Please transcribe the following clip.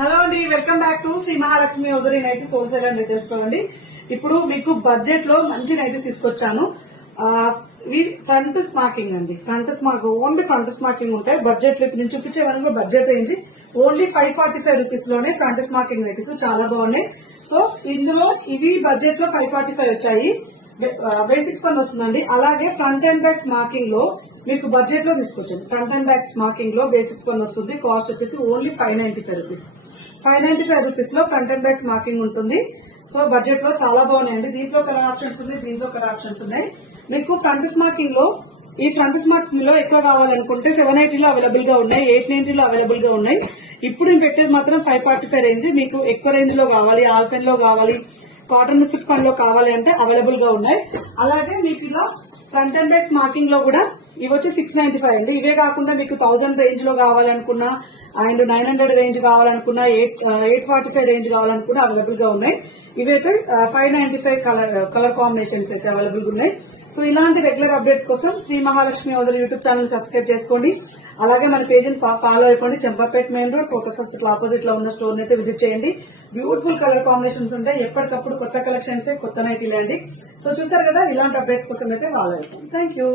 Hello అండి, welcome back to Shri Mahalakshmi hosiery nighties wholesale and retail store అండి. ఇప్పుడు మీకు బడ్జెట్ లో మంచి నైటీస్ తీసుకొచ్చాను. ఫ్రంట్ స్మాకింగ్ అండి, ఓన్లీ ఫ్రంట్ స్మాకింగ్ ఉంటాయి. బడ్జెట్ లో ఇప్పుడు నేను చూపించేవన్నీ బడ్జెట్ రేంజ్ ఓన్లీ 545 రూపీస్ లోనే ఫ్రంట్ స్మాకింగ్ నైటీస్ చాలా బాగున్నాయి. సో ఇందులో ఇవి బడ్జెట్ లో 545 వచ్చాయి. బేసిక్స్ పని వస్తుందండి. అలాగే ఫ్రంట్ అండ్ బ్యాక్ స్మాకింగ్ లో మీకు బడ్జెట్ లో తీసుకొచ్చాను. ఫ్రంట్ అండ్ బ్యాక్ స్మాకింగ్ లో బేసిక్స్ పని వస్తుంది. కాస్ట్ వచ్చేసి ఓన్లీ 595 రూపీస్. 595 రూపీస్ లో ఫ్రంట్ అండ్ బ్యాక్ స్మాకింగ్ ఉంటుంది. సో బడ్జెట్ లో చాలా బాగున్నాయండి. దీంట్లో కలర్ ఆప్షన్స్ ఉన్నాయి, దీంట్లో కలర్ ఆప్షన్స్ ఉన్నాయి. మీకు ఫ్రంట్ స్మాకింగ్ లో ఎక్కువ కావాలనుకుంటే 780 లో అవైలబుల్ గా ఉన్నాయి, 890 లో అవైలబుల్ గా ఉన్నాయి. ఇప్పుడు నేను పెట్టేది మాత్రం 545 రేంజ్. మీకు ఎక్కువ రేంజ్ లో కావాలి, ఆల్ఫెన్ లో కావాలి, కాటన్ మిక్స్ పని లో కావాలి అంటే అవైలబుల్ గా ఉన్నాయి. అలాగే మీకు ఇలా ఫ్రంట్ అండ్ బ్యాక్ స్మాకింగ్ లో కూడా ఇవి వచ్చి 695 అండి. ఇవే కాకుండా మీకు 1000 రేంజ్ లో కావాలనుకున్నా అండ్ 900 రేంజ్ కావాలనుకున్నా 845 రేంజ్ కావాలనుకున్నా అవైలబుల్ గా ఉన్నాయి. ఇవైతే 595 కలర్ కాంబినేషన్స్ అయితే అవైలబుల్ గా ఉన్నాయి. సో ఇలాంటి రెగ్యులర్ అప్డేట్స్ కోసం Shri Mahalakshmi hosiery YouTube channel subscribe చేసుకోండి. అలాగే మన పేజ్ ఫాలో అయిపోండి. Champapet main road focus hospital opposite లో ఉన్న స్టోర్ అయితే విజిట్ చేయండి. బ్యూటిఫుల్ కలర్ కాంబినేషన్స్ ఉంటాయి. ఎప్పటికప్పుడు కొత్త కలెక్షన్స్, కొత్త నైటీలే అండి. సో చూసారు కదా, ఇలాంటి అప్డేట్స్ కోసం అయితే ఫాలో అయిపోండి. Thank you.